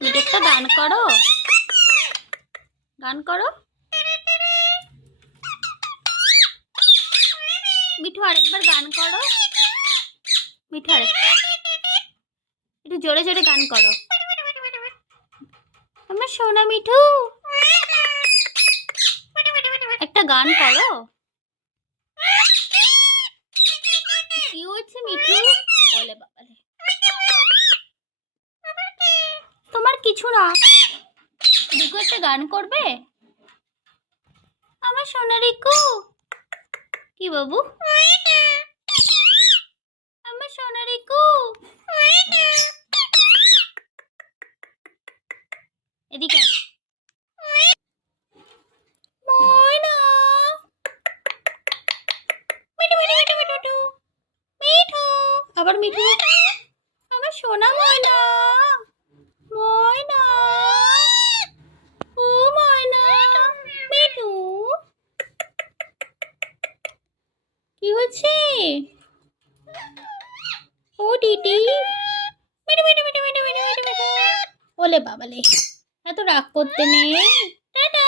মিঠু একটা গান করো, গান করো। মিঠু আরেকবার গান করো। মিঠু একটু জোরে জোরে গান করো। আমার সোনা মিঠু একটা গান করো। কি হয়েছে মিঠু? বলে বাবালে, তোমার কিছু না, রিকু একটা গান করবে। আমার সোনা রিকু। কি বাবু? আমার সোনা রিকু। এদিকে ময়না। মিঠু মিঠু মিঠু মিঠু মিঠু। আবার মিঠু। আমার সোনা ময়না, ময়না, ও ময়না। মিঠু কি হচ্ছে? ও টিটি। মিঠু মিঠু মিঠু মিঠু মিঠু মিঠু মিঠু। ওলে বাবালে, এত রাগ করতে নেই। টাটা।